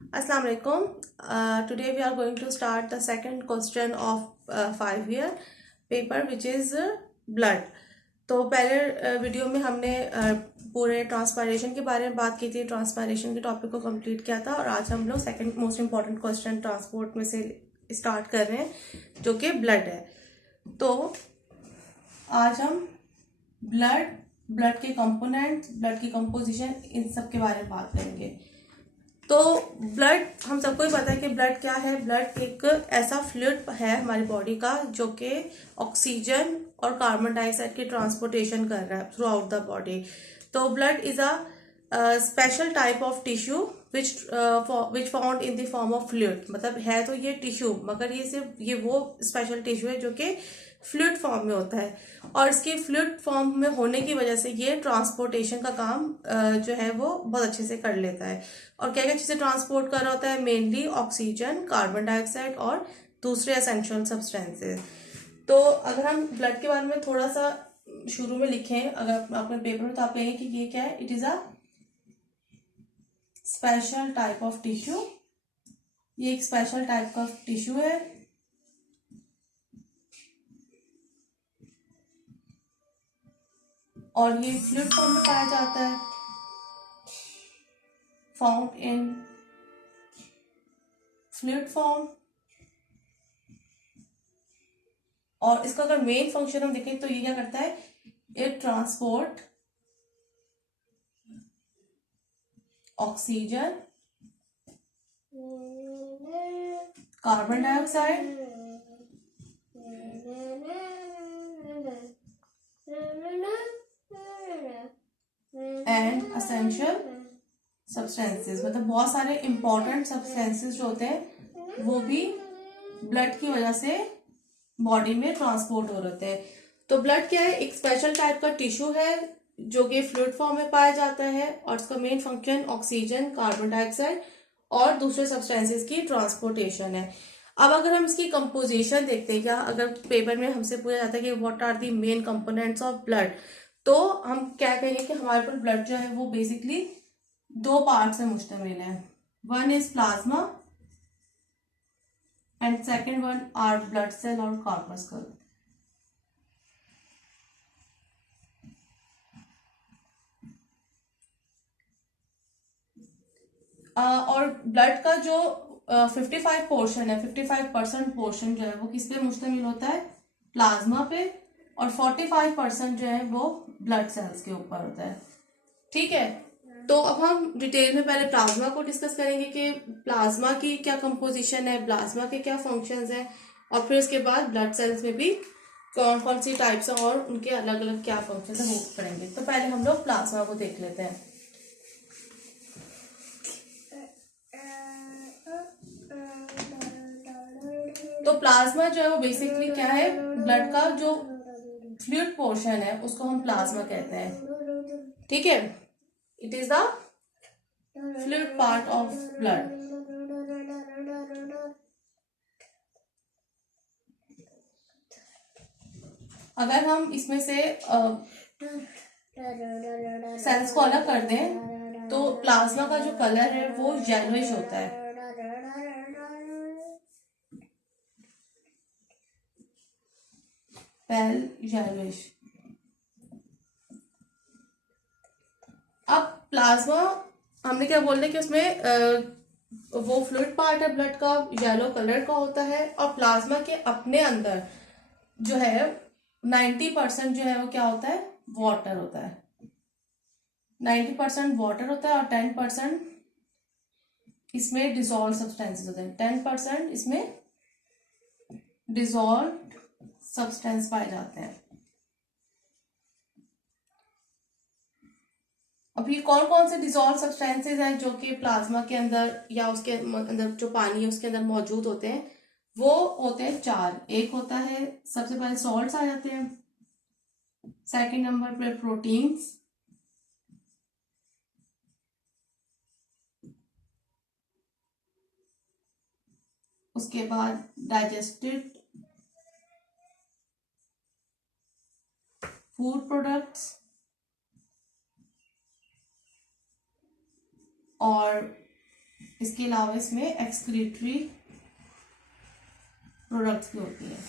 Assalamu alaikum. Today we are going to start the second question of 5 year paper which is blood. तो पहले video में हमने पूरे transpiration के बारे में बात की थी, ट्रांसपायरेशन के टॉपिक को कंप्लीट किया था और आज हम लोग second most important question transport में से स्टार्ट कर रहे हैं जो कि ब्लड है। तो आज हम ब्लड के कंपोनेंट्स, ब्लड की कंपोजिशन, इन सब के बारे में बात करेंगे। तो ब्लड, हम सबको ही पता है कि ब्लड क्या है। ब्लड एक ऐसा फ्लूइड है हमारी बॉडी का जो कि ऑक्सीजन और कार्बन डाइऑक्साइड की ट्रांसपोर्टेशन कर रहा है थ्रू आउट द बॉडी। तो blood is a special type of tissue which found in the form of fluid. मतलब है तो ये टिश्यू, मगर ये सिर्फ ये वो स्पेशल टिश्यू है जो कि फ्लूइड फॉर्म में होता है और इसके फ्लूइड फॉर्म में होने की वजह से ये ट्रांसपोर्टेशन का काम जो है वो बहुत अच्छे से कर लेता है। और क्या क्या चीजें ट्रांसपोर्ट कर रहा होता है? मेनली ऑक्सीजन, कार्बन डाइऑक्साइड और दूसरे एसेंशियल सब्सटेंसेस। तो अगर हम ब्लड के बारे में थोड़ा सा शुरू में लिखें अगर अपने पेपर में, तो आप कहेंगे कि ये क्या है? It is a special type of tissue. ये एक स्पेशल टाइप का टिश्यू है और ये फ्लूइड फॉर्म में पाया जाता है, फाउंड इन फ्लूइड फॉर्म। और इसका अगर मेन फंक्शन हम देखें तो ये क्या करता है? It transport oxygen, carbon dioxide and essential substances. मतलब बहुत सारे इंपॉर्टेंट सब्सटेंसेस जो होते हैं वो भी ब्लड की वजह से बॉडी में ट्रांसपोर्ट हो रहे हैं। तो ब्लड क्या है? एक स्पेशल टाइप का टिश्यू है जो कि फ्लूइड फॉर्म में पाया जाता है और इसका main function oxygen, carbon dioxide और दूसरे सब्सटेंसेस की ट्रांसपोर्टेशन है। अब अगर हम इसकी कंपोजिशन देखते हैं, क्या अगर पेपर में हमसे पूछा जाता है कि what are the main components of blood, तो हम क्या कहेंगे कि हमारे पास ब्लड जो है वो बेसिकली दो पार्ट से मुश्तमिल है। One is plasma and second one are blood cell और कॉर्पस्कल। और ब्लड का जो 55 पोर्शन है, 55% पोर्शन जो है वो किस पे मुश्तमिल होता है? प्लाज्मा पे। और 45% जो है वो ब्लड सेल्स के ऊपर होता है। ठीक है, तो अब हम डिटेल में पहले प्लाज्मा को डिस्कस करेंगे कि प्लाज्मा की क्या कंपोजिशन है, प्लाज्मा के क्या फंक्शंस हैं, और फिर उसके बाद ब्लड सेल्स में भी कौन कौन सी टाइप्स हैं और उनके अलग अलग क्या फंक्शन है वो पढ़ेंगे। तो पहले हम लोग प्लाज्मा को देख लेते हैं। तो प्लाज्मा जो है वो बेसिकली क्या है? ब्लड का जो फ्लूइड पोर्शन है उसको हम प्लाज्मा कहते हैं। ठीक है, it is the fluid part of blood. अगर हम इसमें से सेल्स को अलग कर दें तो प्लाज्मा का जो कलर है वो येलोइश होता है। पेल येलोइश। अब प्लाज्मा हमने क्या बोल रहे कि उसमें वो फ्लूइड पार्ट है ब्लड का, येलो कलर का होता है। और प्लाज्मा के अपने अंदर जो है 90% जो है वो क्या होता है? वाटर होता है। 90% वाटर होता है और 10% इसमें डिसॉल्व सब्सटेंसेस होते हैं। 10% इसमें डिसॉल्व सब्सटेंस पाए जाते हैं। अभी कौन कौन से डिसॉल्व सब्सटेंसेस हैं जो कि प्लाज्मा के अंदर या उसके अंदर जो पानी है उसके अंदर मौजूद होते हैं? वो होते हैं चार। एक होता है, सबसे पहले सॉल्ट्स आ जाते हैं, सेकंड नंबर पे प्रोटीन्स, उसके बाद डाइजेस्टेड फूड प्रोडक्ट्स और इसके अलावा इसमें एक्सक्रीटरी प्रोडक्ट्स भी होती हैं।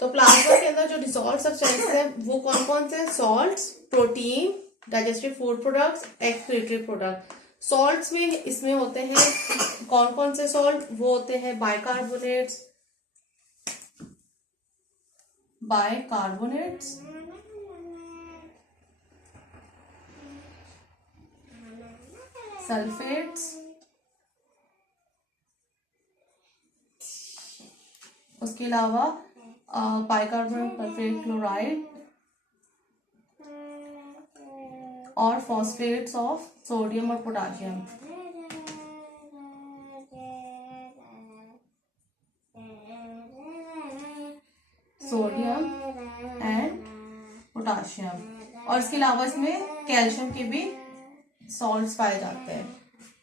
तो प्लाज्मा के अंदर जो डिसॉल्व सब्सटेंस है वो कौन कौन से? Salts, protein, digestive food products, excretory product. Salts में इसमें होते हैं कौन कौन से सॉल्ट? वो होते हैं बाइकार्बोनेट्स, सल्फेट्स, उसके अलावा बाइकार्बोनेट सल्फेट क्लोराइड और फॉस्फेट्स ऑफ सोडियम और पोटाशियम। Sodium and potassium. और इसके अलावा इसमें कैल्शियम के भी सॉल्ट्स पाए जाते हैं।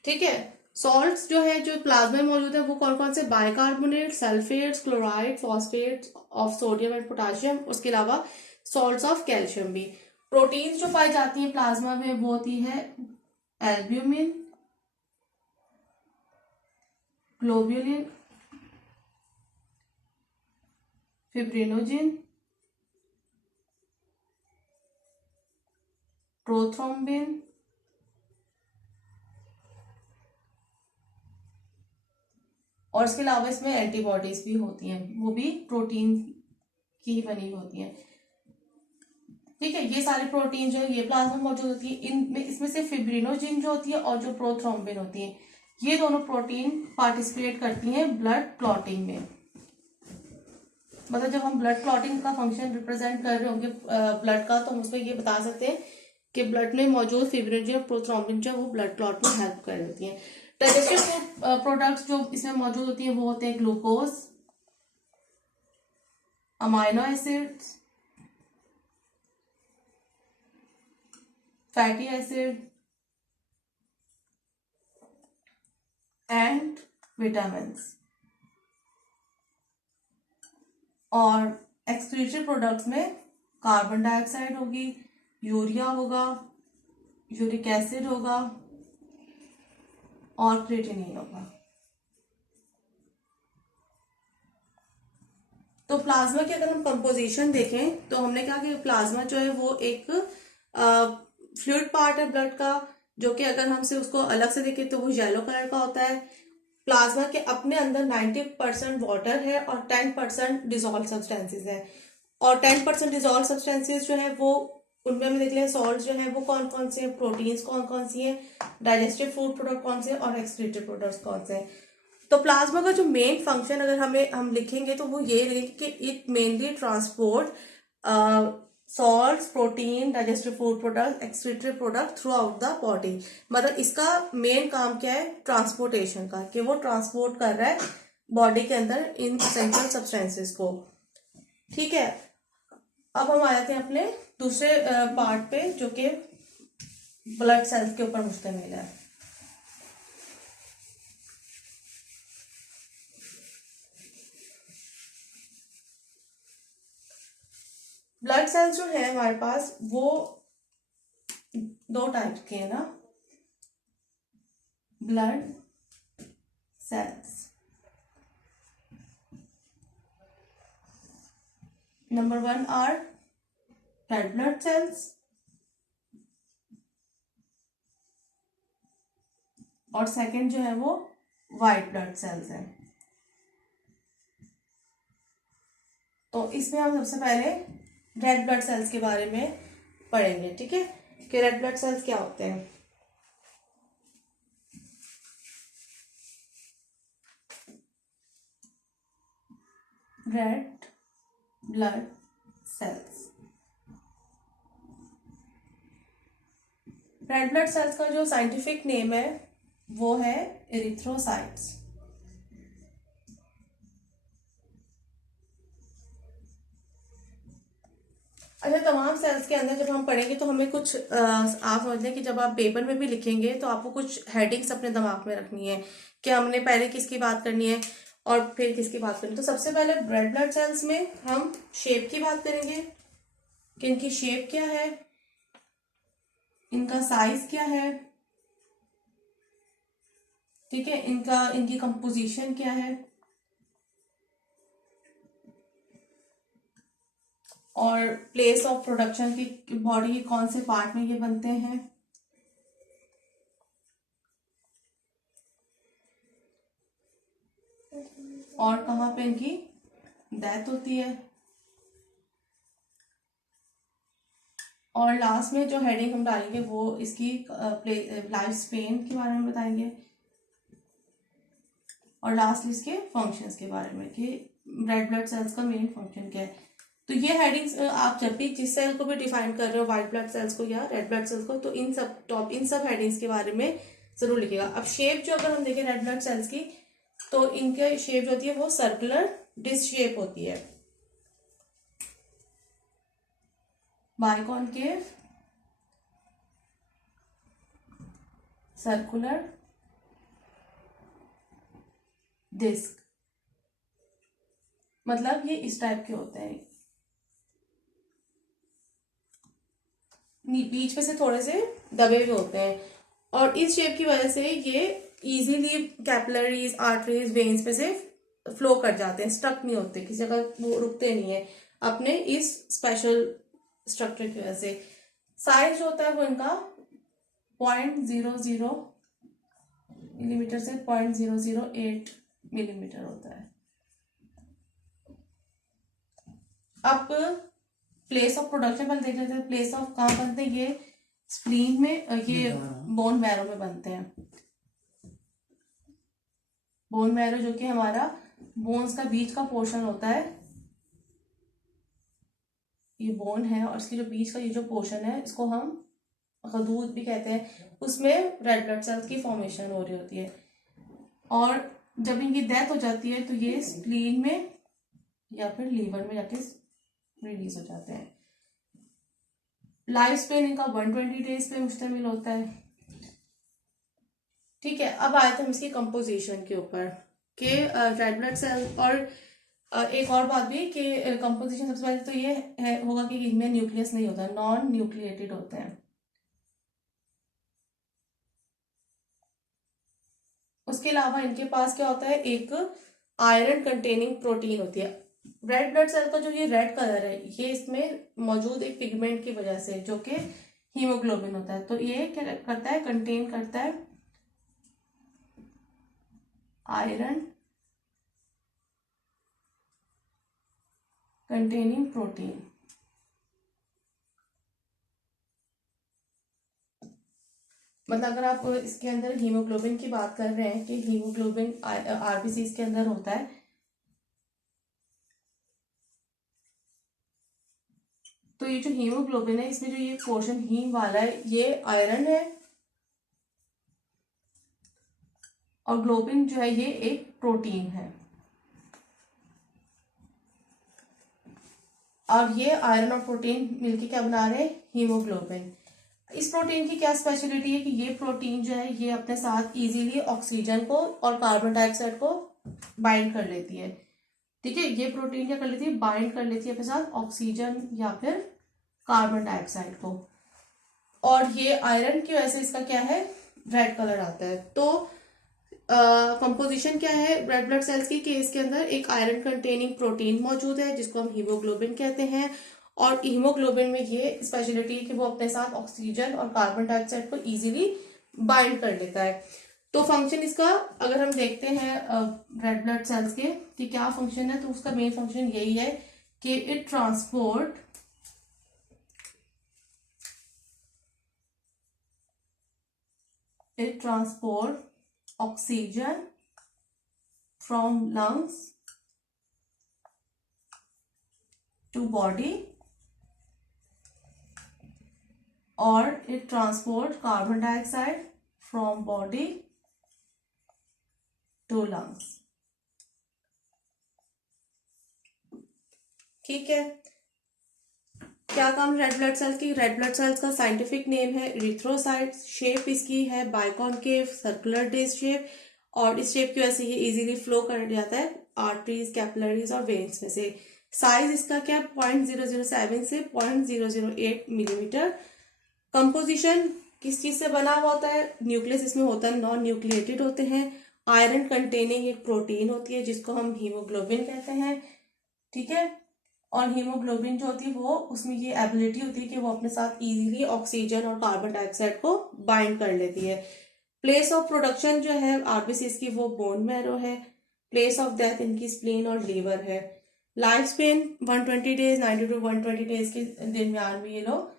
ठीक है, सॉल्ट्स जो है जो प्लाज्मा में मौजूद है वो कौन कौन से? Bicarbonate, sulphates, chloride, phosphates of sodium and potassium. उसके अलावा सॉल्ट्स ऑफ कैल्शियम भी। प्रोटीन्स जो पाई जाती है प्लाज्मा में वो होती है एल्ब्यूमिन, ग्लोब्यूलिन, फिब्रिनोजिन, प्रोथ्रोम्बिन, और इसके अलावा इसमें एंटीबॉडीज भी होती हैं, वो भी प्रोटीन की ही बनी होती हैं। ठीक है, ये सारे प्रोटीन जो है ये प्लाज्मा में मौजूद होती है। इनमें इसमें से फिब्रिनोजिन जो होती है और जो प्रोथ्रोम्बिन होती है, ये दोनों प्रोटीन पार्टिसिपेट करती हैं ब्लड क्लॉटिंग में। मतलब जब हम ब्लड क्लॉटिंग का फंक्शन रिप्रेजेंट कर रहे होंगे ब्लड का, तो हम उसमें ये बता सकते हैं कि ब्लड में मौजूद फिब्रिनोजिन और प्रोथ्रोम्बिन जो है वो ब्लड क्लॉट में हेल्प कर देती हैं। डाइजेस्टिव प्रोडक्ट्स जो इसमें मौजूद होती हैं वो होते हैं glucose, amino acids, fatty acid and vitamins. और एक्सक्रीटरी प्रोडक्ट्स में कार्बन डाइऑक्साइड होगी, यूरिया होगा, यूरिक एसिड होगा और क्रिएटिनिन होगा। तो प्लाज्मा की अगर हम कंपोजिशन देखें तो हमने कहा कि प्लाज्मा जो है वो एक फ्लूइड पार्ट है ब्लड का, जो कि अगर हमसे उसको अलग से देखें तो वो येलो कलर का होता है। प्लाज्मा के अपने अंदर 90% वाटर है और 10% डिजॉल्व सब्सटेंसेस है। और 10% डिजॉल्व सब्सटेंसेस जो है वो उनमें हम देख लें सॉल्ट जो है वो कौन कौन से हैं, प्रोटीन्स कौन कौन सी हैं, डाइजेस्टिव फूड प्रोडक्ट कौन से हैं और एक्सक्रीटरी प्रोडक्ट्स कौन से हैं। तो प्लाज्मा का जो मेन फंक्शन अगर हम लिखेंगे तो वो ये लिखेंगे कि it mainly transport salts, protein, digestive food product, excretory product through out the body. मतलब इसका मेन काम क्या है? ट्रांसपोर्टेशन का, कि वो ट्रांसपोर्ट कर रहा है बॉडी के अंदर इन एसेंशियल सब्सटेंसेस को। ठीक है, अब हम आ जाते हैं अपने दूसरे पार्ट पे जो कि ब्लड सेल्स के ऊपर मुश्तमिल है। ब्लड सेल्स जो है हमारे पास वो दो टाइप के हैं ना, blood cells. Number 1 are red blood cells और सेकंड जो है वो वाइट ब्लड सेल्स है। तो इसमें हम सबसे पहले रेड ब्लड सेल्स के बारे में पढ़ेंगे। ठीक है, कि रेड ब्लड सेल्स क्या होते हैं। Red blood sales, red blood sales का जो साइंटिफिक नेम है वो है एरिथ्रोसाइट्स। अच्छा, तमाम सेल्स के अंदर जब हम पढ़ेंगे तो हमें कुछ आप समझ लें कि जब आप पेपर में भी लिखेंगे तो आपको कुछ हेडिंग्स अपने दिमाग में रखनी है कि हमने पहले किसकी बात करनी है और फिर किसकी बात करनी है। तो सबसे पहले रेड ब्लड सेल्स में हम शेप की बात करेंगे कि इनकी शेप क्या है, इनका साइज क्या है, ठीक है, इनकी कंपोजिशन क्या है, और प्लेस ऑफ प्रोडक्शन की बॉडी के कौन से पार्ट में ये बनते हैं, और कहाँ पे इनकी डेथ होती है, और लास्ट में जो हेडिंग हम डालेंगे वो इसकी लाइफ स्पेन के बारे में बताएंगे, और लास्ट इसके फंक्शंस के बारे में कि रेड ब्लड सेल्स का मेन फंक्शन क्या है। तो ये हेडिंग्स आप जब भी जिस सेल को भी डिफाइन कर रहे हो, व्हाइट ब्लड सेल्स को या रेड ब्लड सेल्स को, तो इन सब हेडिंग्स के बारे में जरूर लिखेगा। अब शेप जो अगर हम देखें रेड ब्लड सेल्स की, तो इनके शेप जो होती है वो सर्कुलर डिस्क शेप होती है, बाइकॉनकेव सर्कुलर डिस्क, मतलब ये इस टाइप के होते हैं, बीच में से थोड़े से दबे हुए होते हैं, और इस शेप की वजह से ये इजीली कैपिलरीज, आर्टरीज, वेन्स में से फ्लो कर जाते हैं, स्टक नहीं होते किसी जगह, वो रुकते नहीं है अपने इस स्पेशल स्ट्रक्चर की वजह से। साइज जो होता है वो इनका 0.00 मिलीमीटर से 0.008 मिलीमीटर होता है। अब प्लेस ऑफ प्रोडक्शन पहले देख लेते हैं। प्लेस ऑफ कहाँ बनते हैं, ये स्प्लीन में, ये बोन मैरो में बनते हैं। बोन मैरो जो कि हमारा बोन्स का बीच का पोर्शन होता है, ये बोन है, और इसकी जो बीच का ये जो पोर्शन है इसको हम खदूद भी कहते हैं, उसमें रेड ब्लड सेल्स की फॉर्मेशन हो रही होती है, और जब इनकी डेथ हो जाती है तो ये स्प्लीन में या फिर लीवर में जाके रिलीज हो जाते हैं। लाइफ स्पेन इनका 120 डेज पे मुश्तमिल होता है। ठीक है, अब आए थे हम इसकी कंपोजिशन के ऊपर कि रेड ब्लड सेल, और एक और बात भी कि कंपोजिशन सबसे पहले तो ये होगा कि इनमें न्यूक्लियस नहीं होता, नॉन न्यूक्लिएटेड होते हैं। उसके अलावा इनके पास क्या होता है, एक आयरन कंटेनिंग प्रोटीन होती है। रेड ब्लड सेल का जो ये रेड कलर है, ये इसमें मौजूद एक पिगमेंट की वजह से जो कि हीमोग्लोबिन होता है, तो ये क्या करता है, कंटेन करता है आयरन कंटेनिंग प्रोटीन। मतलब अगर आप इसके अंदर हीमोग्लोबिन की बात कर रहे हैं कि हीमोग्लोबिन आरबीसी के अंदर होता है, तो ये जो हीमोग्लोबिन है इसमें जो ये पोर्शन हीम वाला है ये आयरन है, और ग्लोबिन जो है ये एक प्रोटीन है, और ये आयरन और प्रोटीन मिलके क्या बना रहे हैं, हीमोग्लोबिन। इस प्रोटीन की क्या स्पेशलिटी है कि ये प्रोटीन जो है ये अपने साथ इजीली ऑक्सीजन को और कार्बन डाइऑक्साइड को बाइंड कर लेती है। ठीक है, ये प्रोटीन क्या कर लेती है, बाइंड कर लेती है अपने साथ ऑक्सीजन या फिर कार्बन डाइऑक्साइड को, और ये आयरन की वजह से इसका क्या है, रेड कलर आता है। तो कंपोजिशन क्या है रेड ब्लड सेल्स की, कि इसके अंदर एक आयरन कंटेनिंग प्रोटीन मौजूद है जिसको हम हीमोग्लोबिन कहते हैं, और हीमोग्लोबिन में ये स्पेशलिटी है कि वो अपने साथ ऑक्सीजन और कार्बन डाइऑक्साइड को इजीली बाइंड कर लेता है। तो फंक्शन इसका अगर हम देखते हैं रेड ब्लड सेल्स के कि क्या फंक्शन है, तो उसका मेन फंक्शन यही है कि it transport oxygen from lungs to body, or it transport carbon dioxide from body to lungs। ठीक है, क्या काम रेड ब्लड सेल्स की, रेड ब्लड सेल्स का साइंटिफिक नेम है इरिथ्रोसाइट, शेप इसकी है बाइकॉनकेव सर्कुलर डिस्क शेप, और इस शेप की वजह से ये इजीली फ्लो कर जाता है आर्टरीज, कैपिलरीज और वेन्स में से। साइज इसका क्या, 0.007 से 0.008 मिलीमीटर। कंपोजिशन किस चीज से बना हुआ होता है? न्यूक्लियस इसमें होता है, नॉन न्यूक्लिएटेड होते हैं। आयरन कंटेनिंग एक प्रोटीन होती है जिसको हम हीमोग्लोबिन कहते हैं, ठीक है। और हीमोग्लोबिन जो होती है वो, उसमें ये एबिलिटी होती है कि वो अपने साथ इजीली ऑक्सीजन और कार्बन डाइऑक्साइड को बाइंड कर लेती है। प्लेस ऑफ प्रोडक्शन जो है आरबीसीज की वो बोन मैरो है। प्लेस ऑफ डेथ इनकी स्प्लीन और लीवर है। Life span 120 days, 90 to 120 days के दरमियान में ये लोग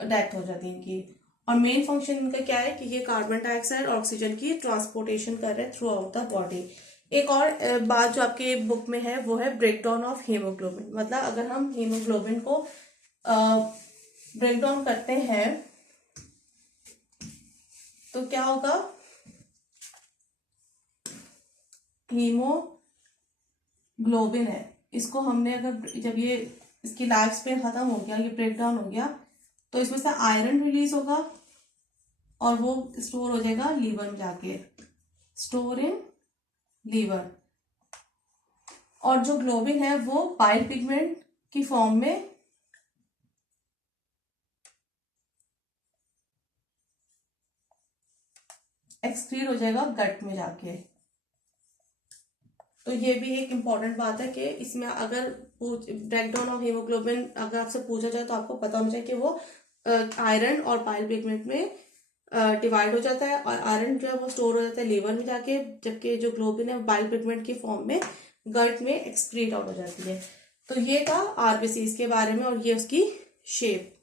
डेथ हो जाती है इनकी। और मेन फंक्शन इनका क्या है कि ये कार्बन डाइऑक्साइड और ऑक्सीजन की ट्रांसपोर्टेशन कर रहे हैं थ्रू आउट द बॉडी। एक और बात जो आपके बुक में है वो है ब्रेकडाउन ऑफ हीमोग्लोबिन। मतलब अगर हम हीमोग्लोबिन को ब्रेक डाउन करते हैं तो क्या होगा? हीमोग्लोबिन है, इसको हमने अगर जब ये इसकी लाइफ स्पेन खत्म हो गया, ये ब्रेक डाउन हो गया, तो इसमें से आयरन रिलीज होगा और वो स्टोर हो जाएगा लीवर में जाके, स्टोर इन लीवर। और जो ग्लोबिन है वो बाइल पिगमेंट की फॉर्म में एक्सक्रीट हो जाएगा गट में जाके। तो ये भी एक इम्पॉर्टेंट बात है कि इसमें अगर ब्रेकडाउन ऑफ हीमोग्लोबिन अगर आपसे पूछा जाए तो आपको पता होना चाहिए कि वो आयरन और बाइल पिगमेंट में डिवाइड हो जाता है, और आयरन जो है वो स्टोर हो जाता है लीवर में जाके, जबकि जो ग्लोबिन है बाइल पिगमेंट की फॉर्म में गट में एक्सक्रीट आउट हो जाती है। तो ये था आरबीसीज के बारे में और ये उसकी शेप।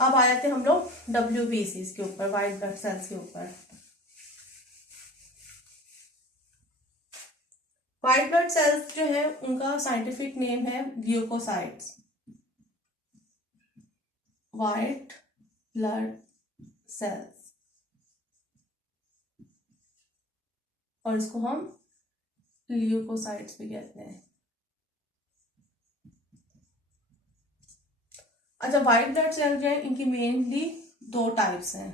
अब आ जाते हम लोग डब्ल्यूबीसीज के ऊपर, व्हाइट ब्लड सेल्स के ऊपर। व्हाइट ब्लड सेल्स जो है उनका साइंटिफिक नेम है ल्यूकोसाइट्स, व्हाइट ब्लड सेल्स, और इसको हम ल्यूकोसाइट्स भी कहते हैं। अच्छा, व्हाइट ब्लड सेल जो है इनकी मेनली दो टाइप्स हैं,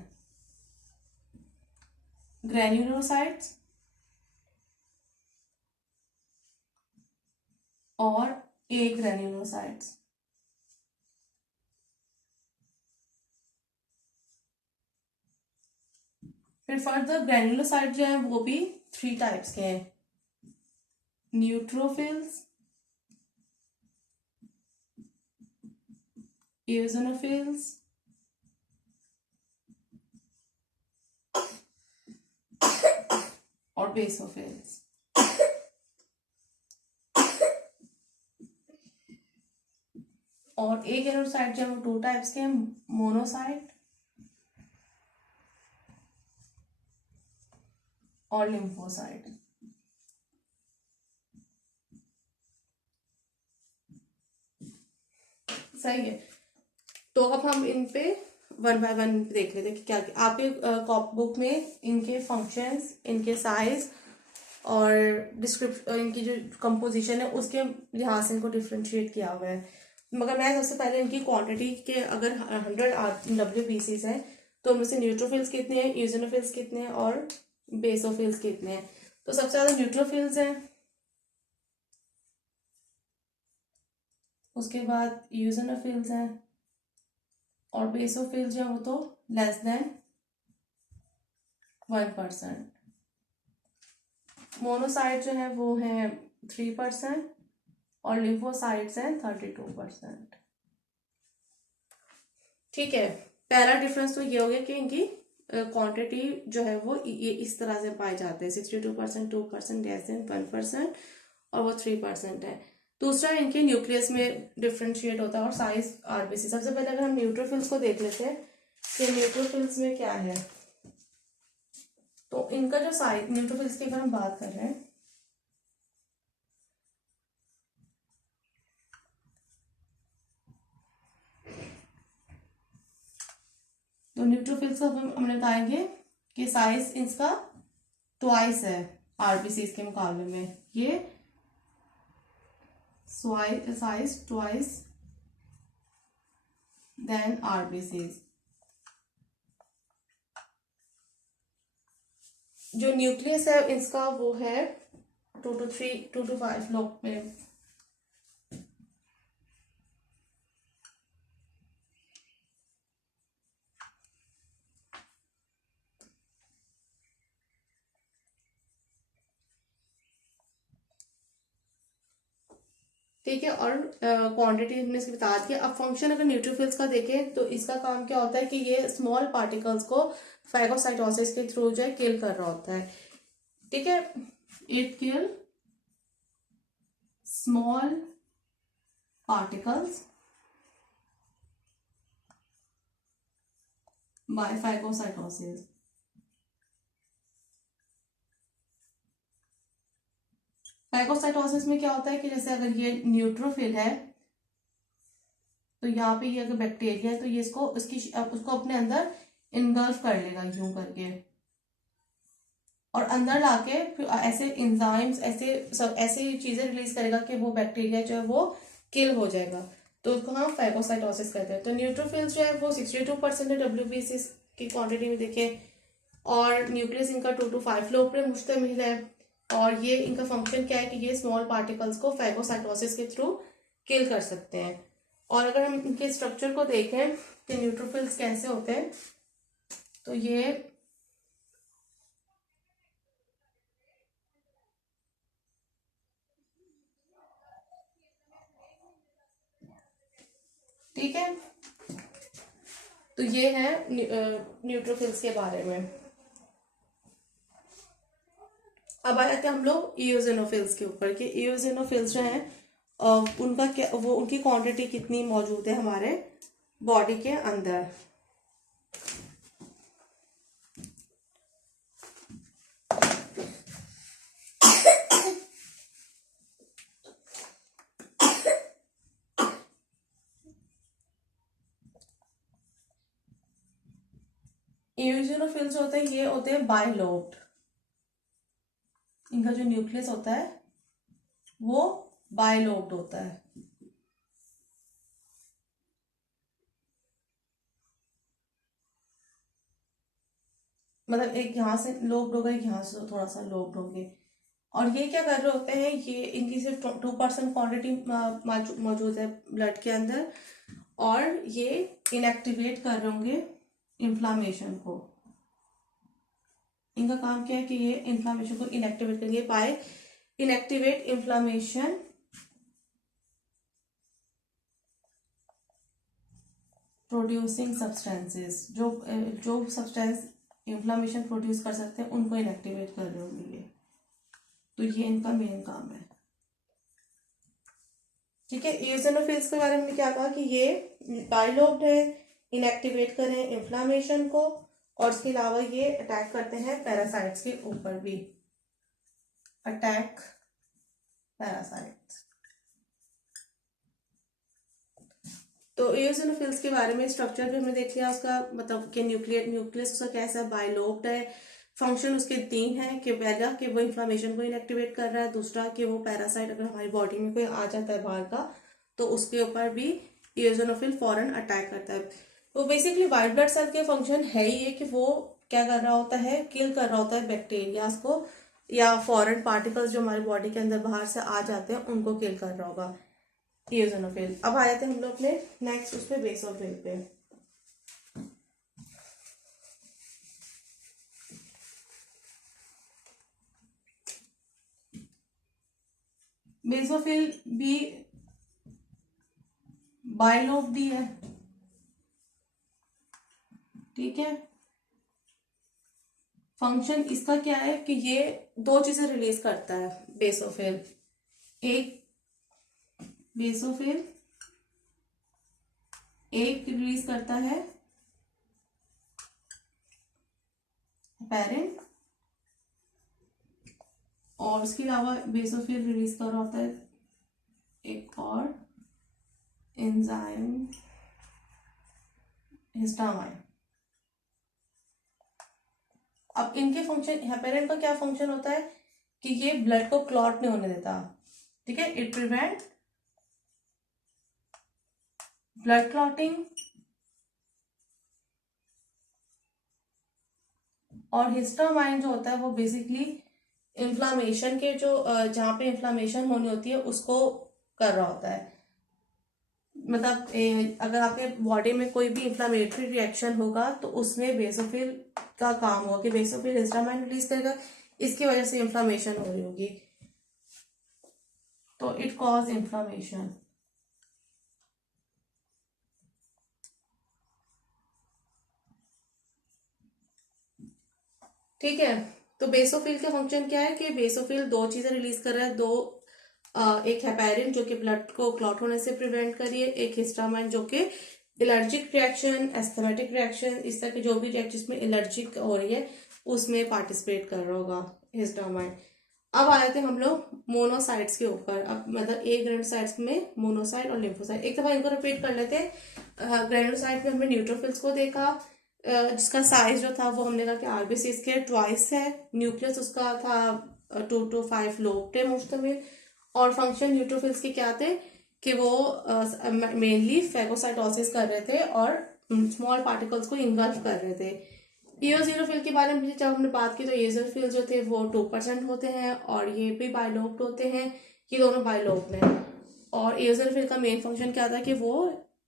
ग्रेन्युलोसाइट्स और ए ग्रेन्युलोसाइट्स। फिर फर्दर ग्रेन्युलोसाइट जो है वो भी 3 टाइप्स के हैं, न्यूट्रोफिल्स, eosinophils और बेसोफिल्स। और एक ग्रेन्युलोसाइट जो है वो 2 टाइप्स के हैं, मोनोसाइट और लिम्फोसाइट। सही है। तो अब हम इन पे 1 बाय 1 देख लेते हैं कि क्या आपके कॉप बुक में इनके फंक्शंस, इनके साइज और डिस्क्रिप्शन, इनकी जो कंपोजिशन है उसके लिहाज से इनको डिफ्रेंशिएट किया हुआ है। मगर मैं सबसे पहले इनकी क्वांटिटी के, अगर 100 WBCs हैं तो उनमें से न्यूट्रोफिल्स कितने हैं, यूजिनोफिल्स कितने हैं और बेसोफिल्स कितने हैं। तो सबसे ज़्यादा न्यूट्रोफिल्स हैं, उसके बाद यूजिनोफिल्स हैं, और बेसोफिल्स जो है वो तो लेस देन 1%। मोनोसाइट जो है वो है 3% और लिम्फोसाइट्स हैं 32%। ठीक है, पहला डिफरेंस तो ये हो गया कि इनकी क्वांटिटी जो है वो ये इस तरह से पाए जाते हैं, 62%, 2%, लेस देन 1% और वो 3% है। दूसरा, इनके न्यूक्लियस में डिफ्रेंशिएट होता है और साइज आरबीसी। सबसे पहले अगर हम न्यूट्रोफिल्स को देख लेते हैं कि न्यूट्रोफिल्स में क्या है, तो इनका जो साइज, न्यूट्रोफिल्स की अगर हम बात कर रहे हैं तो न्यूट्रोफिल्स का हम बताएंगे कि साइज इसका ट्वाइस है आरबीसी के मुकाबले में, ये साइज ट्वाइस देन आरबीसी। जो न्यूक्लियस है इसका वो है 2 to 5 लोग में। ठीक है, और क्वांटिटी हमने इसकी बता दी है। अब फंक्शन अगर न्यूट्रोफिल्स का देखें तो इसका काम क्या होता है कि ये स्मॉल पार्टिकल्स को फैगोसाइटोसिस के थ्रू जो है किल कर रहा होता है। ठीक है, it kill small particles by phagocytosis. Phagocytosis में क्या होता है कि जैसे अगर ये न्यूट्रोफिल है तो यहाँ पे ये अगर बैक्टीरिया है तो ये इसको उसको अपने अंदर इनगल्फ कर लेगा यूं करके, और अंदर लाके फिर ऐसे इंजाइम्स ऐसे चीजें रिलीज करेगा कि वो बैक्टीरिया जो है वो किल हो जाएगा। तो उसको हम फैगोसाइटोसिस कहते हैं। तो न्यूट्रोफिल्स जो है वो 62% है WBC की क्वांटिटी में देखें, और न्यूक्लियस इनका 2 to 5 लोब पे मुश्तमिल है। और ये इनका फंक्शन क्या है कि ये स्मॉल पार्टिकल्स को फैगोसाइटोसिस के थ्रू किल कर सकते हैं। और अगर हम इनके स्ट्रक्चर को देखें कि न्यूट्रोफिल्स कैसे होते हैं, तो ये ठीक है, तो ये है न्यूट्रोफिल्स के बारे में। अब आए थे हम लोग इओसिनोफिल्स के ऊपर कि इओसिनोफिल्स जो हैं उनका क्या, वो उनकी क्वांटिटी कितनी मौजूद है हमारे बॉडी के अंदर। इओसिनोफिल्स होते हैं, ये होते हैं बाइलोब्ड। इनका जो न्यूक्लियस होता है वो बाइलोब्ड होता है। मतलब एक यहाँ से लोब्ड होगा, एक यहाँ से थोड़ा सा लोब्ड होंगे। और ये क्या कर रहे होते हैं, ये इनकी सिर्फ 2% क्वांटिटी मौजूद है ब्लड के अंदर, और ये इनएक्टिवेट कर रहे होंगे इन्फ्लामेशन को। इनका काम क्या है कि ये इन्फ्लामेशन को इनएक्टिवेट करेंगे by inactivate inflammation producing substances. जो सब्सटेंस इन्फ्लामेशन प्रोड्यूस कर सकते हैं उनको इनएक्टिवेट कर रहे होंगे ये। तो ये इनका मेन काम है। ठीक है, इओसिनोफिल्स के बारे में क्या कहा कि ये बाइलोब्ड है, इनएक्टिवेट कर रहे हैं इन्फ्लामेशन को, और इसके अलावा ये अटैक करते हैं पैरासाइट्स के ऊपर भी। Attack parasites. तो इओसिनोफिल्स के बारे में स्ट्रक्चर भी हमने देख लिया उसका, मतलब कि न्यूक्लियस उसका कैसा है, बाइलोब्ड है। फंक्शन उसके 3 है कि पहला कि वो इन्फ्लामेशन को इनएक्टिवेट कर रहा है, दूसरा कि वो पैरासाइट अगर हमारी बॉडी में कोई आ जाता है बाहर का तो उसके ऊपर भी इओसिनोफिल फौरन अटैक करता है। तो बेसिकली व्हाइट ब्लड सेल के फंक्शन है ही ये कि वो क्या कर रहा होता है, किल कर रहा होता है बैक्टीरियाज को या फॉरेन पार्टिकल्स जो हमारी बॉडी के अंदर बाहर से आ जाते हैं उनको किल कर रहा होगा इओसिनोफिल। अब आ जाते हैं हम लोग अपने नेक्स्ट उस पे बेसोफिल पे। बेसोफिल भी बाइलोब भी है। ठीक है, फंक्शन इसका क्या है कि ये 2 चीजें रिलीज करता है बेसोफिल। एक बेसोफिल एक रिलीज करता है हेपेरिन, और इसके अलावा बेसोफिल रिलीज कर रहा होता है एक और एंजाइम हिस्टामाइन। अब इनके फंक्शन, हेपेरिन का क्या फंक्शन होता है कि ये ब्लड को क्लॉट नहीं होने देता। ठीक है, इट प्रिवेंट ब्लड क्लॉटिंग। और हिस्टामाइन जो होता है वो बेसिकली इन्फ्लामेशन के जो जहां पे इन्फ्लामेशन होनी होती है उसको कर रहा होता है। मतलब अगर आपके बॉडी में कोई भी इन्फ्लामेटरी रिएक्शन होगा तो उसमें बेसोफिल का काम होगा कि बेसोफिल हिस्टामाइन रिलीज करेगा, इसकी वजह से इन्फ्लामेशन हो रही होगी। तो इट कॉज इन्फ्लामेशन। ठीक है, तो बेसोफिल का फंक्शन क्या है कि बेसोफिल दो चीजें रिलीज कर रहा है, एक हेपेरिन जो कि ब्लड को क्लॉट होने से प्रिवेंट करिए, एक हिस्टामाइन जो कि एलर्जिक रिएक्शन, एस्थेमेटिक रिएक्शन, इस तरह के जो भी रिएक्शन में एलर्जिक हो रही है उसमें पार्टिसिपेट कर रहा होगा हिस्टामाइन। अब आ जाते हैं हम लोग मोनोसाइट्स के ऊपर। अब मतलब ए ग्रेनुलोसाइट्स में मोनोसाइट और लिम्फोसाइट, एक दफा इनको रिपीट कर लेते हैं। ग्रेनुलोसाइट में हमने न्यूट्रोफिल्स को देखा, जिसका साइज जो था वो हमने कहा कि आरबीसीज के ट्वाइस है। न्यूक्लियस उसका था 2 to 5 लोब थे मुश्तमिल। और फंक्शन न्यूट्रोफिल्स के क्या थे कि वो मेनली फैगोसाइटोसिस कर रहे थे और स्मॉल पार्टिकल्स को इंगल्फ कर रहे थे। इओजिनोफिल के बारे में जब हमने बात की तो इओजिनोफिल जो थे वो 2% होते हैं और ये भी बाइलोब्ड होते हैं, ये दोनों बाइलोब्ड हैं। और इओजिनोफिल का मेन फंक्शन क्या था कि वो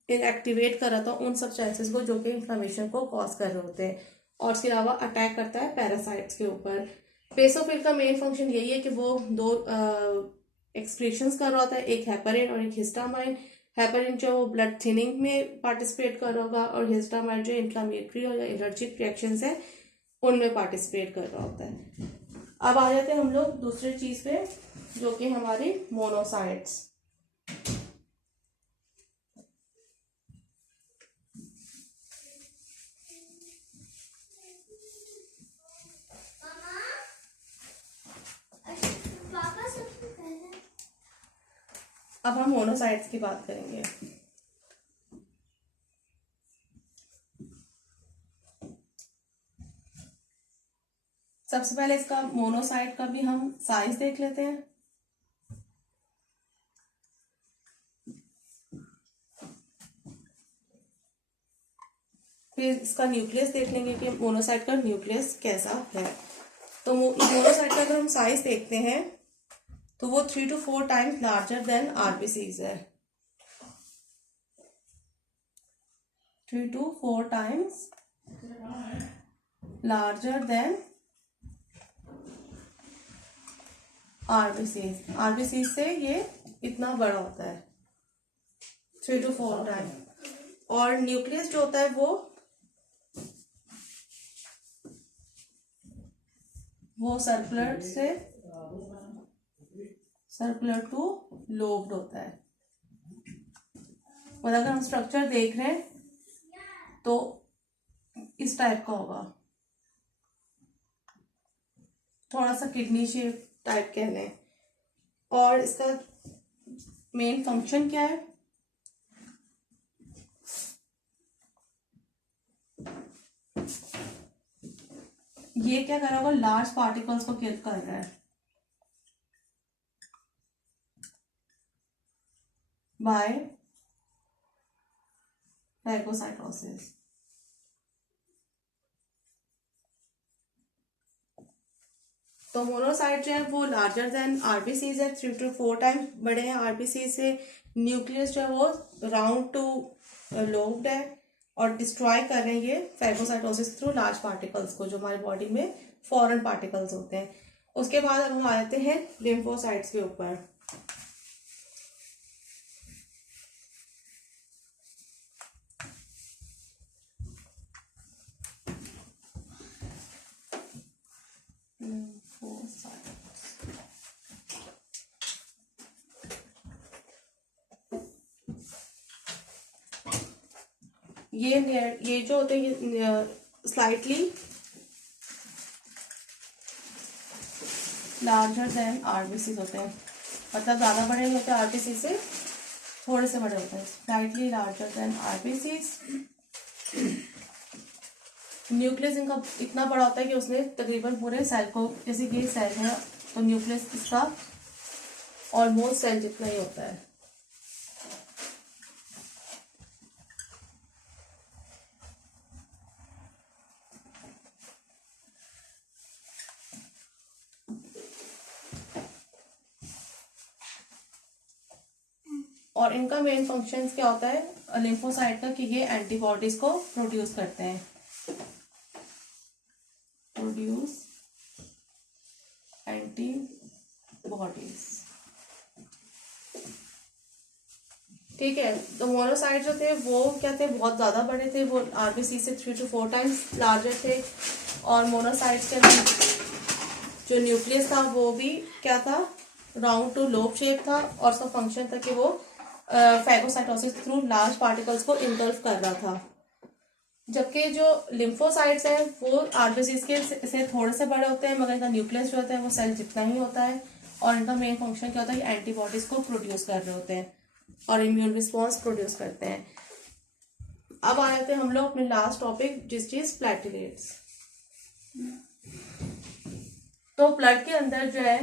एक्टिवेट कर रहा था उन सब्सटेंसेस को जो कि इन्फ्लेमेशन को कॉज कर रहे होते हैं, और इसके अलावा अटैक करता है पैरासाइट्स के ऊपर। बेसोफिल का मेन फंक्शन यही है कि वो दो एक्सक्रीशंस कर रहा होता है, एक हेपरिन और एक हिस्टामाइन। हेपरिन जो ब्लड थिनिंग में पार्टिसिपेट कर रहा होगा और हिस्टामाइन जो इन्फ्लामेटरी और एलर्जिक रिएक्शंस है उनमें पार्टिसिपेट कर रहा होता है। अब आ जाते हैं हम लोग दूसरी चीज पे जो कि हमारी मोनोसाइट्स। अब हम मोनोसाइट्स की बात करेंगे। सबसे पहले इसका मोनोसाइट का भी हम साइज देख लेते हैं। फिर इसका न्यूक्लियस देख लेंगे कि मोनोसाइट का न्यूक्लियस कैसा है। तो मोनोसाइट का अगर हम साइज देखते हैं तो वो 3 to 4 times larger than RBCs है। 3 to 4 times larger than RBCs. RBCs से ये इतना बड़ा होता है 3 to 4 टाइम। और न्यूक्लियस जो होता है वो सर्कुलर टू लोब्ड होता है। और अगर हम स्ट्रक्चर देख रहे हैं तो इस टाइप का होगा, थोड़ा सा किडनी शेप टाइप कह लें। और इसका मेन फंक्शन क्या है, ये क्या कर रहा होगा, लार्ज पार्टिकल्स को किल कर रहा है बाय फैगोसाइटोसिस। तो मोनोसाइट जो है वो लार्जर देन आरबीसीज है, 3 to 4 टाइम्स बड़े हैं आरबीसी से। न्यूक्लियस जो है वो राउंड टू लोब्ड है और डिस्ट्रॉय कर रहे हैं ये फैगोसाइटोसिस थ्रू लार्ज पार्टिकल्स को जो हमारी बॉडी में फॉरेन पार्टिकल्स होते हैं। उसके बाद अब हम आ जाते हैं लिम्फोसाइट्स के ऊपर। ये जो होते हैं स्लाइटली लार्जर देन आरबीसी होते हैं, मतलब ज्यादा बड़े नहीं होते आरबीसी से, थोड़े से बड़े होते हैं, slightly larger than RBC. Nucleus इनका इतना बड़ा होता है कि उसने तकरीबन पूरे सेल को, जैसे कि सेल है तो न्यूक्लियस इसका ऑलमोस्ट सेल जितना ही होता है। और इनका मेन फंक्शन क्या होता है लिम्फोसाइट का, कि ये एंटीबॉडीज को प्रोड्यूस करते हैं, प्रोड्यूस एंटीबॉडीज। ठीक है। तो मोनोसाइट जो थे वो क्या थे, बहुत ज़्यादा बड़े थे, वो आरबीसी से 3 to 4 टाइम्स लार्जर थे। और मोनोसाइट्स के जो न्यूक्लियस था वो भी क्या था, राउंड टू लोब शेप था, और उसका फंक्शन था कि वो फैगोसाइटोसिस थ्रू लार्ज पार्टिकल्स को इंगल्फ कर रहा था। जबकि जो लिम्फोसाइट्स हैं वो आरबीसी के से थोड़े से बड़े होते हैं, मगर इनका न्यूक्लियस जो होता है वो सेल जितना ही होता है, और इनका मेन फंक्शन क्या होता है, एंटीबॉडीज को प्रोड्यूस कर रहे होते हैं और इम्यून रिस्पॉन्स प्रोड्यूस करते हैं। अब आ जाते हैं हम लोग अपने लास्ट टॉपिक, जिस चीज प्लेटलेट्स। तो ब्लड के अंदर जो है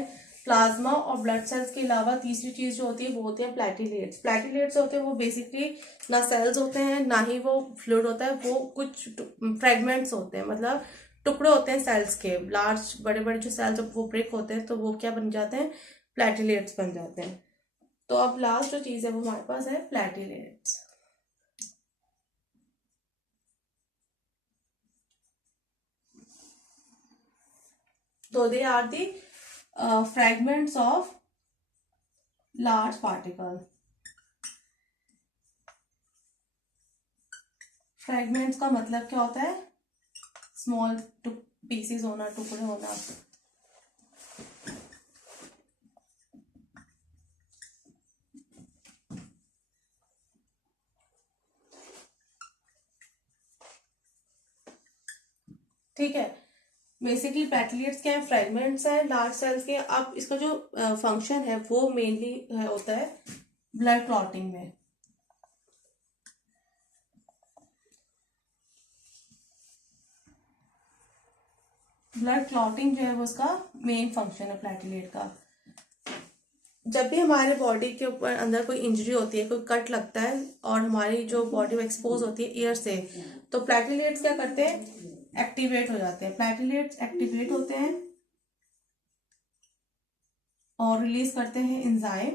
प्लाज्मा और ब्लड सेल्स के अलावा तीसरी चीज जो होती है वो होती है प्लेटलेट्स। प्लेटलेट्स होते हैं वो बेसिकली ना सेल्स होते हैं ना ही वो फ्लूइड होता है, वो कुछ फ्रेगमेंट्स होते हैं, मतलब टुकड़े होते हैं सेल्स के। लार्ज बड़े बड़े जो सेल्स जब वो ब्रेक होते हैं तो वो क्या बन जाते हैं, प्लेटलेट्स बन जाते हैं। तो अब लास्ट जो चीज है वो हमारे पास है प्लेटलेट्स। तो they are the fragments of large particle। Fragments का मतलब क्या होता है, स्मॉल पीसेस होना, टुकड़े होना। ठीक है। बेसिकली प्लेटलेट्स क्या है, फ्रेगमेंट्स है लार्ज सेल्स के। अब इसका जो फंक्शन है वो मेनली होता है ब्लड क्लॉटिंग में। ब्लड क्लॉटिंग जो है वो उसका मेन फंक्शन है प्लेटलेट का। जब भी हमारे बॉडी के ऊपर अंदर कोई इंजरी होती है, कोई कट लगता है और हमारी जो बॉडी एक्सपोज होती है एयर से, तो प्लेटलेट्स क्या करते हैं, एक्टिवेट हो जाते हैं। प्लेटलेट्स एक्टिवेट होते हैं और रिलीज करते हैं एंजाइम।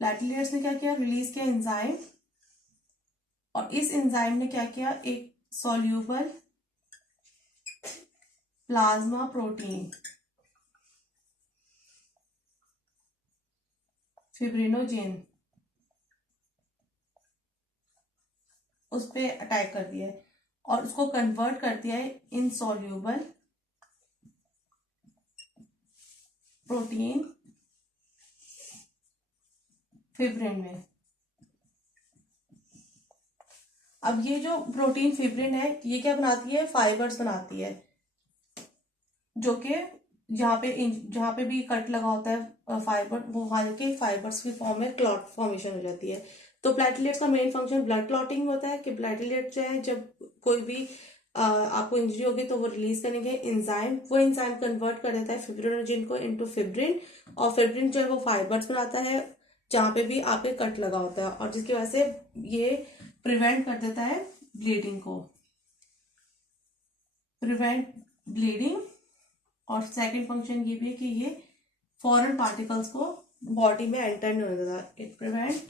प्लेटलेट्स ने क्या किया, रिलीज किया एंजाइम, और इस एंजाइम ने क्या किया, एक सॉल्यूबल प्लाज्मा प्रोटीन फिब्रिनोजेन उस पे अटैक कर दिया है और उसको कन्वर्ट कर दिया है इनसॉल्यूबल प्रोटीन फिब्रिन में। अब ये जो प्रोटीन फिब्रिन है ये क्या बनाती है, फाइबर्स बनाती है, जो कि जहाँ पे भी कट लगा होता है फाइबर, वो वहां के फाइबर्स की फॉर्म में क्लॉट फॉर्मेशन हो जाती है। तो प्लेटलेट्स का मेन फंक्शन ब्लड क्लॉटिंग होता है कि प्लेटलेट जो है जब कोई भी आपको इंजरी होगी तो वो रिलीज करेंगे एंजाइम, वो एंजाइम कन्वर्ट कर देता है फिब्रिनोजेन को इनटू फिब्रिन, और फिब्रिन जो है वो फाइबर्स बनाता है जहाँ पे भी आपके कट लगा होता है, और जिसकी वजह से ये प्रिवेंट कर देता है ब्लीडिंग को, प्रिवेंट ब्लीडिंग। और सेकंड फंक्शन ये भी है कि ये फॉरेन पार्टिकल्स को बॉडी में एंटर नहीं होने देता, it prevent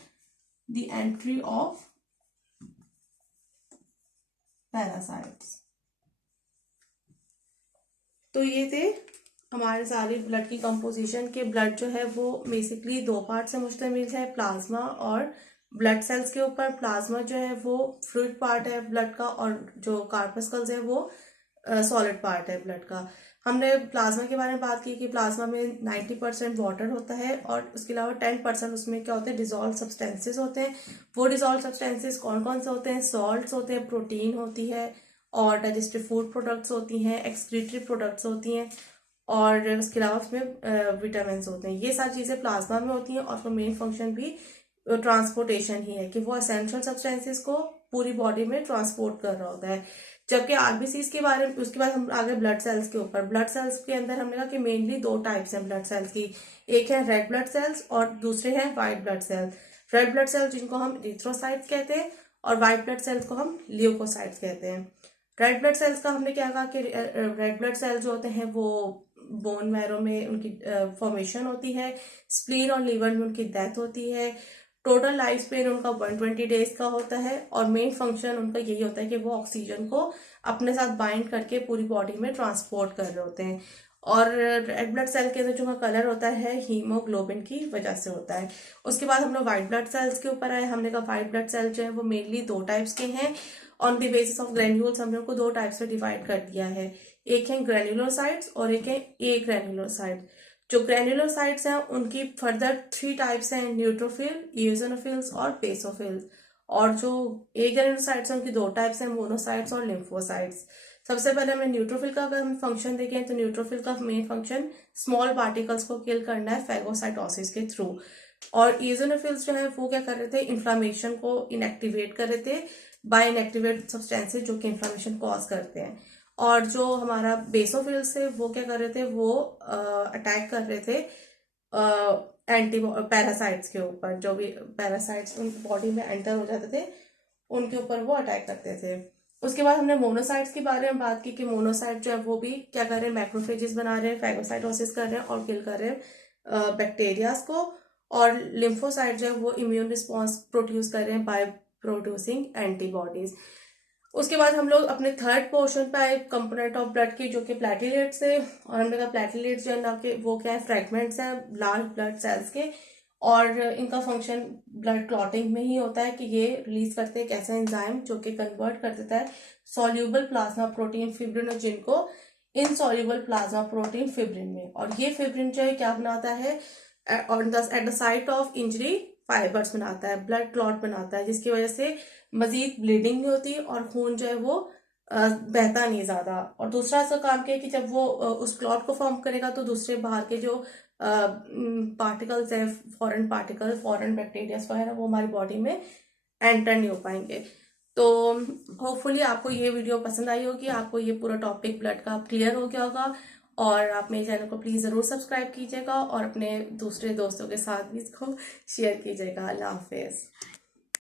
the entry of parasites. तो ये थे हमारे सारे ब्लड की कंपोजिशन के। ब्लड जो है वो बेसिकली दो पार्ट से मुश्तमिल है, प्लाज्मा और ब्लड सेल्स के ऊपर। प्लाज्मा जो है वो फ्लूइड पार्ट है ब्लड का, और जो कार्पस्कल्स है वो सॉलिड पार्ट है ब्लड का। हमने प्लाज्मा के बारे में बात की कि प्लाज्मा में 90% वाटर होता है, और उसके अलावा 10% उसमें क्या होते हैं, डिजॉल्व सब्सटेंसेस होते हैं। वो डिजॉल्व सब्सटेंसेस कौन कौन से होते हैं, सॉल्ट्स होते हैं, प्रोटीन होती है, और डाइजेस्टिव फूड प्रोडक्ट्स होती हैं, एक्सक्रीटरी प्रोडक्ट्स होती हैं, और उसके अलावा उसमें विटामिन होते हैं। ये सारी चीज़ें प्लाज्मा में होती हैं, और उसका मेन फंक्शन भी ट्रांसपोर्टेशन ही है कि वो एसेंशियल सब्सटेंसेस को पूरी बॉडी में ट्रांसपोर्ट कर रहा होता है। जबकि आरबीसीज के बारे में, उसके बाद हम आगे ब्लड सेल्स के ऊपर। ब्लड सेल्स के अंदर हमने कहा कि मेनली दो टाइप्स हैं ब्लड सेल्स की, एक है रेड ब्लड सेल्स और दूसरे हैं white blood cells. Red blood sales जिनको हम इरिथ्रोसाइट्स कहते हैं, और व्हाइट ब्लड सेल्स को हम ल्यूकोसाइट्स कहते हैं। रेड ब्लड सेल्स का हमने क्या कहा कि रेड ब्लड सेल्स जो होते हैं वो बोन मैरो में उनकी फॉर्मेशन होती है, स्प्लीन और लीवर में उनकी डेथ होती है, टोटल लाइफ स्पेन उनका 120 डेज का होता है और मेन फंक्शन उनका यही होता है कि वो ऑक्सीजन को अपने साथ बाइंड करके पूरी बॉडी में ट्रांसपोर्ट कर रहे होते हैं। और रेड ब्लड सेल के अंदर जो कलर होता है हीमोग्लोबिन की वजह से होता है। उसके बाद हम लोग व्हाइट ब्लड सेल्स के ऊपर आए। हमने कहा व्हाइट ब्लड सेल जो है वो मेनली 2 टाइप्स के हैं। On the basis of granules हम लोग को 2 टाइप्स में डिवाइड कर दिया है, एक है ग्रेन्युलोसाइट्स और एक है ए ग्रेन्युलोसाइट। जो ग्रेन्युलोसाइट्स हैं उनकी फर्दर 3 टाइप्स हैं, न्यूट्रोफिल, इओसिनोफिल्स और बेसोफिल्स। और जो ए ग्रेन्युलोसाइट्स हैं उनकी 2 टाइप्स हैं, मोनोसाइट्स और लिम्फोसाइट्स। सबसे पहले हमें न्यूट्रोफिल का अगर हम फंक्शन देखें तो न्यूट्रोफिल का मेन फंक्शन स्मॉल पार्टिकल्स को किल करना है फैगोसाइटोसिस के थ्रू। और इओसिनोफिल्स जो है वो क्या कर रहे थे, इन्फ्लामेशन को इनएक्टिवेट कर रहे थे बाय इनएक्टिवेट सब्सटेंसेज जो कि इन्फ्लामेशन कॉज करते हैं। और जो हमारा बेसोफिल्स थे वो क्या कर रहे थे, वो अटैक कर रहे थे एंटी पैरासाइट्स के ऊपर। जो भी पैरासाइट्स उनकी बॉडी में एंटर हो जाते थे उनके ऊपर वो अटैक करते थे। उसके बाद हमने मोनोसाइट्स के बारे में बात की कि मोनोसाइट जो है वो भी क्या कर रहे हैं, मैक्रोफेजेस बना रहे हैं, फैगोसाइटोसिस कर रहे हैं और किल कर रहे हैं बैक्टीरियाज को। और लिम्फोसाइट जो है वो इम्यून रिस्पॉन्स प्रोड्यूस कर रहे हैं बाय प्रोड्यूसिंग एंटीबॉडीज। उसके बाद हम लोग अपने थर्ड पोर्शन पे आए, कंपोनेंट ऑफ ब्लड की, जो कि प्लेटलेट्स है। और हमने कहा प्लेटलेट्स जो है ना कि वो क्या है, फ्रेगमेंट्स हैं लार्ज ब्लड सेल्स के। और इनका फंक्शन ब्लड क्लॉटिंग में ही होता है कि ये रिलीज करते हैं एक ऐसा एंजाइम जो कि कन्वर्ट कर देता है सॉल्यूबल प्लाज्मा प्रोटीन फिब्रिनोजिन को इनसॉल्यूबल प्लाज्मा प्रोटीन फिब्रिन में। और ये फिब्रिन जो है क्या बनाता है, at the site of injury fibres बनाता है, ब्लड क्लॉट बनाता है, जिसकी वजह से मजीद ब्लीडिंग नहीं होती और खून जो है वो बहता नहीं ज्यादा। और दूसरा इसका काम क्या है कि जब वो उस क्लॉट को फॉर्म करेगा तो दूसरे बाहर के जो पार्टिकल्स है, फॉरेन बैक्टीरियाज वगैरह, वो हमारी बॉडी में एंटर नहीं हो पाएंगे। तो होपफुली आपको ये वीडियो पसंद आई होगी, आपको ये पूरा टॉपिक ब्लड का क्लियर हो गया होगा। और आप मेरे चैनल को प्लीज़ ज़रूर सब्सक्राइब कीजिएगा और अपने दूसरे दोस्तों के साथ भी इसको शेयर कीजिएगा। अल्लाह हाफिज़।